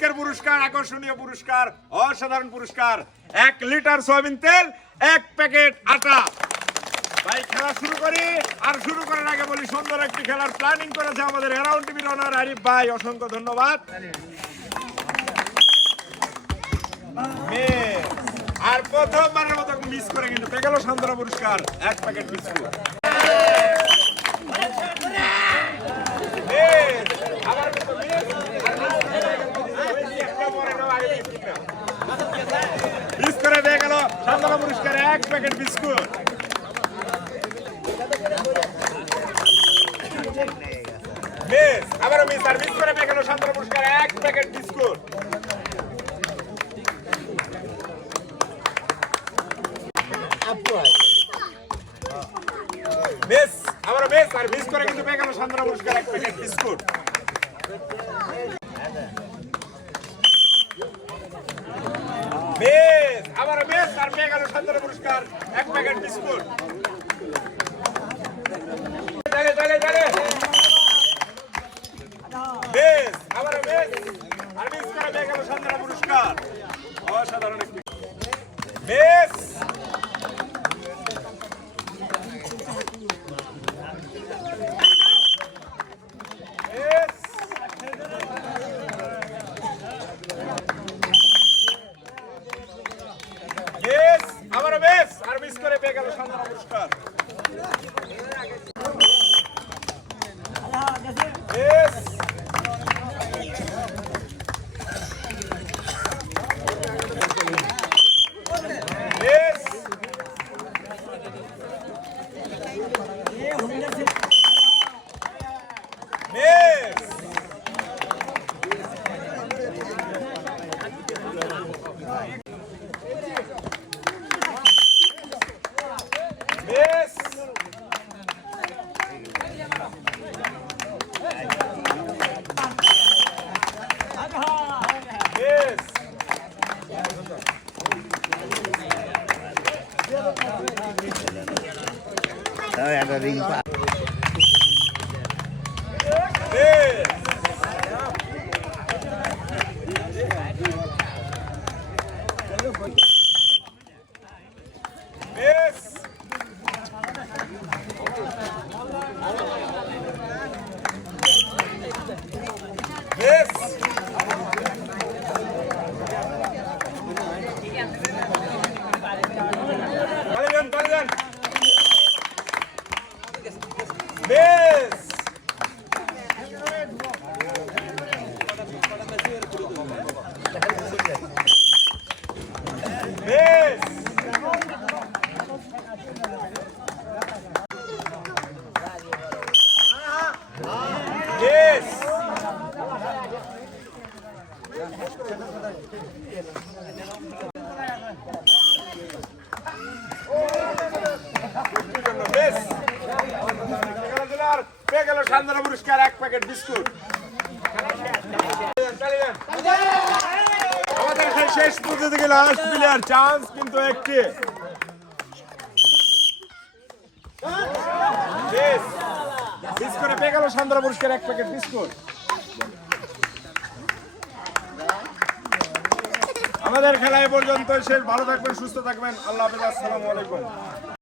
আজকের পুরস্কার, আকর্ষণীয় পুরস্কার, অসাধারণ পুরস্কার, এক লিটার সয়াবিন তেল, এক প্যাকেট আটা। ভাই, খেলা শুরু করি। আর শুরু করার আগে বলি, সুন্দর একটি খেলার প্ল্যানিং করেছে আমাদের হেরাউন্ড টিভির অনার আরিফ ভাই। অসংখ্য ধন্যবাদ। আর প্রথমবারের মতো মিস করে কিন্তু পেয়ে গেল সান্ত্বনা পুরস্কার, এক প্যাকেট বিস্কুট আবার কিন্তু মিস। একটা পরে নাও, আগে বিস্কুট নাও। মিস করে পেয়ে গেল সান্ত্বনা পুরস্কার এক প্যাকেট বিস্কুট মিস আবারও মিস আর মিস করে পেয়ে গেল সান্ত্বনা পুরস্কার, এক প্যাকেট বিস্কুট মিস আবারও মিস আর মিস করে কিন্তু পেয়ে গেল সান্ত্বনা পুরস্কার, এক প্যাকেট বিস্কুট মিস আবারও মিস সান্ত্বনা পুরস্কার, এক প্যাকেট বিস্কুট। চলে চলে চলে। বেশ, আবারও বেশ। আর পুরস্কার। অসাধারণ একটি বেশ বেশ। বেশ আবারও বেশ আর মিস করে পেয়ে গেল সন্ধ্যা পুরস্কার para rin sa বেশ বেশ বেশ বেশ পেয়ে গেল সান্ত্বনা পুরস্কার, এক প্যাকেট বিস্কুট। আমাদের শেষ পর্যন্ত লাস্ট প্লেয়ার চান্স কিন্তু একটি। আমাদের খেলা এ পর্যন্ত শেষ। ভালো থাকবেন, সুস্থ থাকবেন। আল্লাহ হাফেজ আলাইকুম।